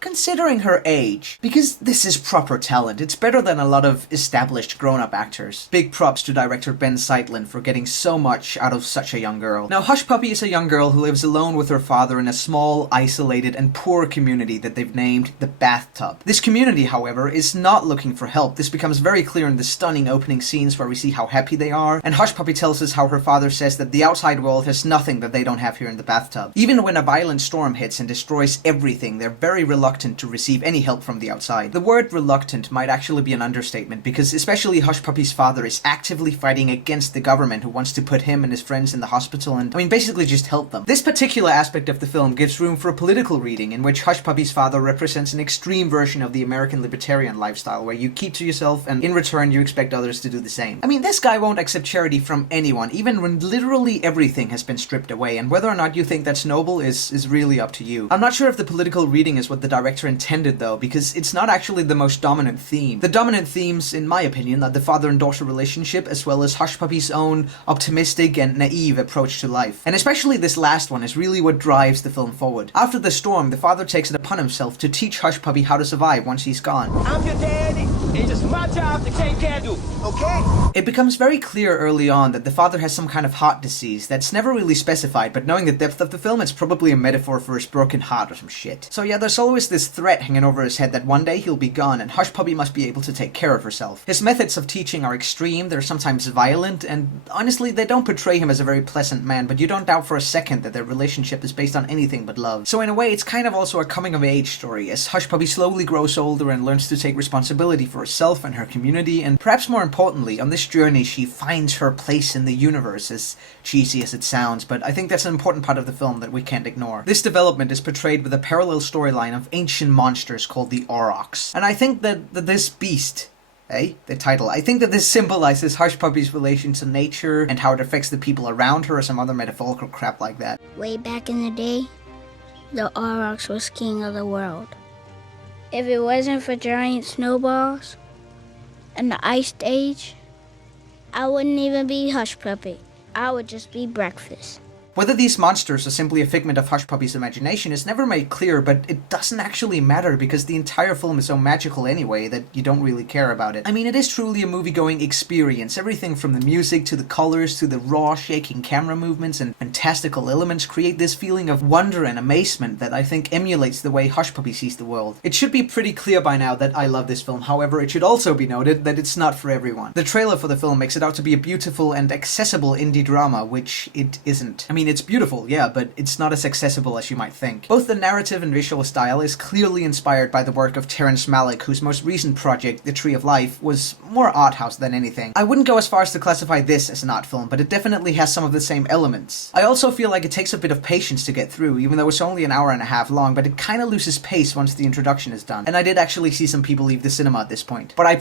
considering her age, because this is proper talent, it's better than a lot of established grown-up actors. Big props to director Ben Seitlin for getting so much out of such a young girl. Now, Hush Puppy is a young girl who lives alone with her father in a small, isolated, and poor community that they've named the Bathtub. This community, however, is not looking for help. This becomes very clear in the stunning opening scenes where we see how happy they are, and Hush Puppy tells us how her father says that the outside world has nothing that they don't have here in the bathtub. Even when a violent storm hits and destroys everything, they're very reluctant to receive any help from the outside. The word reluctant might actually be an understatement, because especially Hush Puppy's father is actively fighting against the government who wants to put him and his friends in the hospital and, basically just help them. This particular aspect of the film gives room for a political reading in which Hush Puppy's father represents an extreme version of the American libertarian lifestyle, where you keep to yourself and in return you expect others to do the same. This guy won't accept charity from anyone, even when literally everything has been stripped away, and whether or not you think that's noble is really up to you. I'm not sure if the political reading is what the director intended though, because it's not actually the most dominant theme. The dominant themes, in my opinion, are the father and daughter relationship, as well as Hush Puppy's own optimistic and naive approach to life. And especially this last one is really what drives the film forward. After the storm, the father takes it upon himself to teach Hush Puppy how to survive once he's gone. I'm your daddy, it's just my job to take care of you, okay? It becomes very clear early on that the father has some kind of heart disease that's never really specified, but knowing the depth of the film, it's probably a metaphor for his broken heart or some shit. So yeah, there's always this threat hanging over his head that one day he'll be gone, and Hush Puppy must be able to take care of herself. His methods of teaching are extreme, they're sometimes violent, and honestly, they don't portray him as a very pleasant man, but you don't doubt for a second that their relationship is based on anything but love. So in a way, it's kind of also a coming-of-age story, as Hush Puppy slowly grows older and learns to take responsibility for herself and her community, and perhaps more importantly, on this journey she finds her place in the universe, as cheesy as it sounds, but I think that's an important part of the film that we can't ignore. This development is portrayed with a parallel storyline of ancient monsters called the Aurochs, and I think that this beast, the title. I think that this symbolizes Hush Puppy's relation to nature and how it affects the people around her or some other metaphorical crap like that. Way back in the day, the Aurochs was king of the world. If it wasn't for giant snowballs and the Ice Age, I wouldn't even be Hush Puppy. I would just be breakfast. Whether these monsters are simply a figment of Hush Puppy's imagination is never made clear, but it doesn't actually matter because the entire film is so magical anyway that you don't really care about it. It is truly a movie-going experience. Everything from the music to the colors to the raw, shaking camera movements and fantastical elements create this feeling of wonder and amazement that I think emulates the way Hush Puppy sees the world. It should be pretty clear by now that I love this film, however, it should also be noted that it's not for everyone. The trailer for the film makes it out to be a beautiful and accessible indie drama, which it isn't. It's beautiful, yeah, but it's not as accessible as you might think. Both the narrative and visual style is clearly inspired by the work of Terrence Malick, whose most recent project, The Tree of Life, was more art house than anything. I wouldn't go as far as to classify this as an art film, but it definitely has some of the same elements. I also feel like it takes a bit of patience to get through, even though it's only an hour and a half long, but it kinda loses pace once the introduction is done. And I did actually see some people leave the cinema at this point. But I